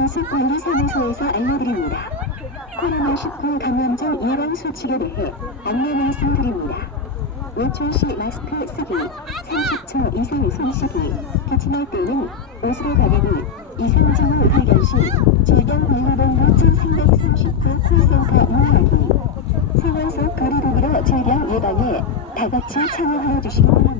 건강모습관리사무소에서 알려드립니다. 코로나19 감염증 예방 수칙에 대해 안내 말씀드립니다. 외출 시 마스크 쓰기, 30초 이상 숨쉬기, 기침할 때는 옷으로 가리기, 이상 징후 발견 시 질병관리본부 제339 콜센터 문의하기, 생활 속 거리두기로 질병 예방에 다같이 참여하여 주시기 바랍니다.